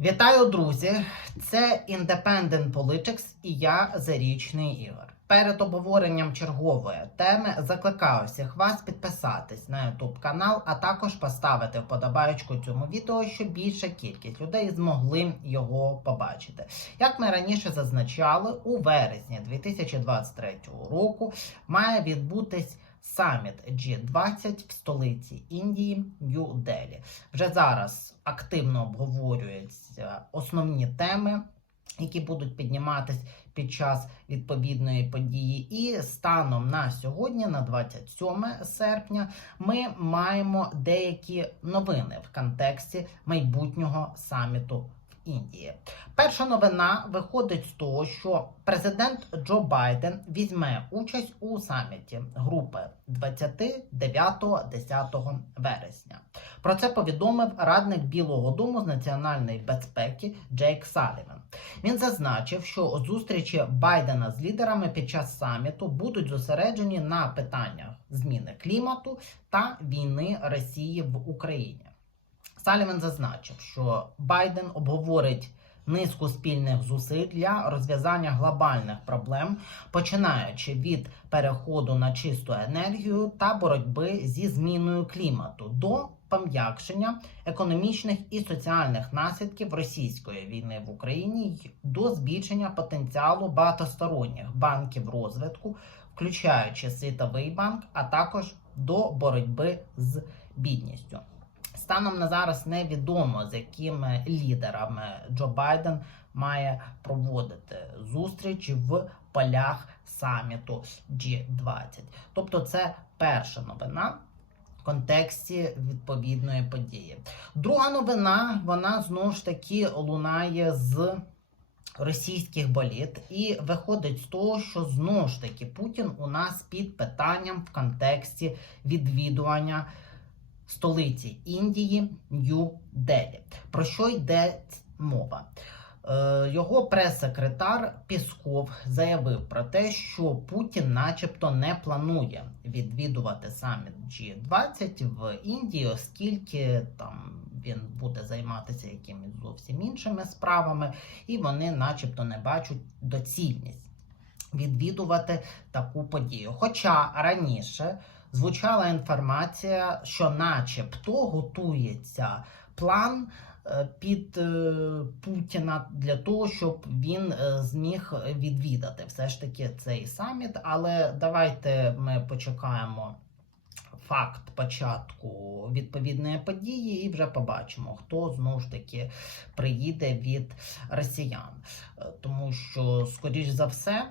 Вітаю, друзі! Це Independent Politics і я Зарічний Ігор. Перед обговоренням чергової теми закликаю всіх вас підписатись на YouTube канал, а також поставити вподобаючку цьому відео, щоб більша кількість людей змогли його побачити. Як ми раніше зазначали, у вересні 2023 року має відбутись саміт G20 в столиці Індії Нью-Делі. Вже зараз активно обговорюються основні теми, які будуть підніматись під час відповідної події. І станом на сьогодні, на 27 серпня, ми маємо деякі новини в контексті майбутнього саміту Індії. Перша новина виходить з того, що президент Джо Байден візьме участь у саміті групи 29-10 вересня. Про це повідомив радник Білого Дому з національної безпеки Джейк Саліван. Він зазначив, що зустрічі Байдена з лідерами під час саміту будуть зосереджені на питаннях зміни клімату та війни Росії в Україні. Саліван зазначив, що Байден обговорить низку спільних зусиль для розв'язання глобальних проблем, починаючи від переходу на чисту енергію та боротьби зі зміною клімату до пом'якшення економічних і соціальних наслідків російської війни в Україні до збільшення потенціалу багатосторонніх банків розвитку, включаючи Світовий банк, а також до боротьби з бідністю. Станом на зараз невідомо, з якими лідерами Джо Байден має проводити зустріч в полях саміту G20. Тобто, це перша новина в контексті відповідної події. Друга новина, вона знову ж таки лунає з російських боліт, і виходить з того, що знову ж таки Путін у нас під питанням в контексті відвідування столиці Індії Нью-Делі. Про що йде мова? Е, Його прес-секретар Пісков заявив про те, що Путін, начебто, не планує відвідувати саміт G20 в Індії, оскільки там він буде займатися якимись зовсім іншими справами, і вони, начебто, не бачать доцільність відвідувати таку подію. Хоча раніше звучала інформація, що, начебто, готується план е, під е, Путіна для того, щоб він е, зміг відвідати все ж таки цей саміт. Але давайте ми почекаємо. Факт початку відповідної події, і вже побачимо, хто знову ж таки приїде від росіян, тому що, скоріш за все,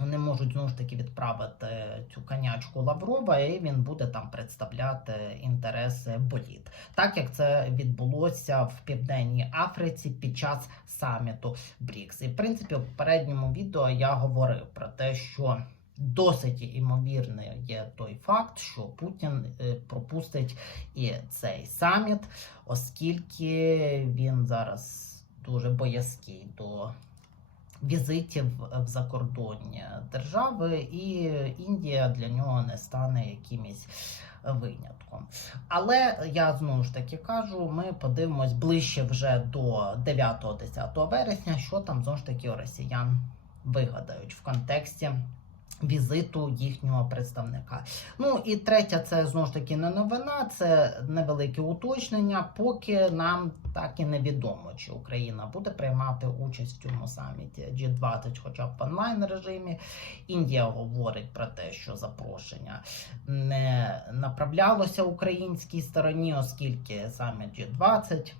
вони можуть знову ж таки відправити цю конячку Лаврова, і він буде там представляти інтереси боліт, так як це відбулося в Південній Африці під час саміту БРІКС. І в принципі, в попередньому відео я говорив про те, що досить імовірний є той факт, що Путін е, пропустить і цей саміт, оскільки він зараз дуже боязкий до візитів в закордонні держави, і Індія для нього не стане якимось винятком. Але я знову ж таки кажу: ми подивимось ближче вже до 9-10 вересня, що там знову ж таки росіян вигадають в контексті. Візиту їхнього представника. Ну і третя, це знову ж таки не новина, це невелике уточнення. Поки нам так і невідомо, чи Україна буде приймати участь в цьому саміті G20, хоча б в онлайн режимі. Індія говорить про те, що запрошення не направлялося українській стороні, оскільки саме G20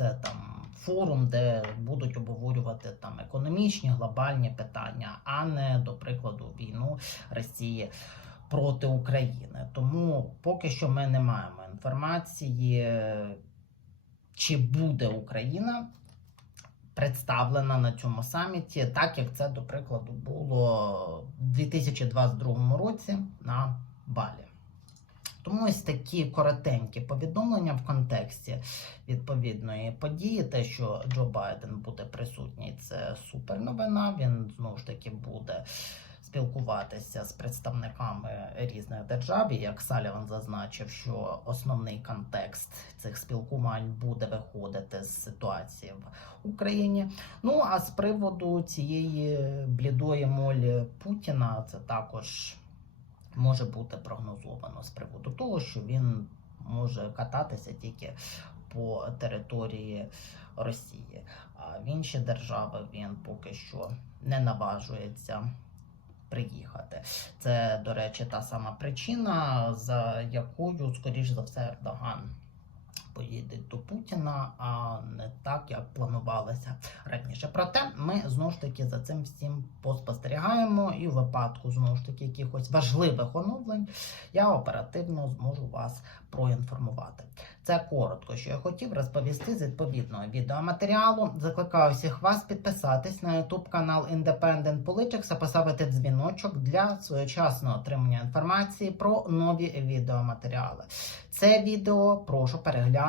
це там форум, де будуть обговорювати там економічні глобальні питання, а не до прикладу війну Росії проти України. Тому поки що ми не маємо інформації, чи буде Україна представлена на цьому саміті, так як це, до прикладу, було в 2022 році на Балі. Тому ось такі коротенькі повідомлення в контексті відповідної події. Те, що Джо Байден буде присутній, це супер новина. Він знову ж таки буде спілкуватися з представниками різних держав. І як Саліван зазначив, що основний контекст цих спілкувань буде виходити з ситуації в Україні. Ну а з приводу цієї блідої молі Путіна, це також може бути прогнозовано з приводу того, що він може кататися тільки по території Росії. А в інші держави він поки що не наважується приїхати. Це, до речі, та сама причина, за якою, скоріш за все, Ердоган поїде до Путіна, а не так, як планувалося раніше. Проте ми знову ж таки за цим всім поспостерігаємо, і в випадку знову ж таки якихось важливих оновлень я оперативно зможу вас проінформувати. Це коротко, що я хотів розповісти з відповідного відеоматеріалу. Закликаю всіх вас підписатись на YouTube канал Independent Politics та поставити дзвіночок для своєчасного отримання інформації про нові відеоматеріали. Це відео прошу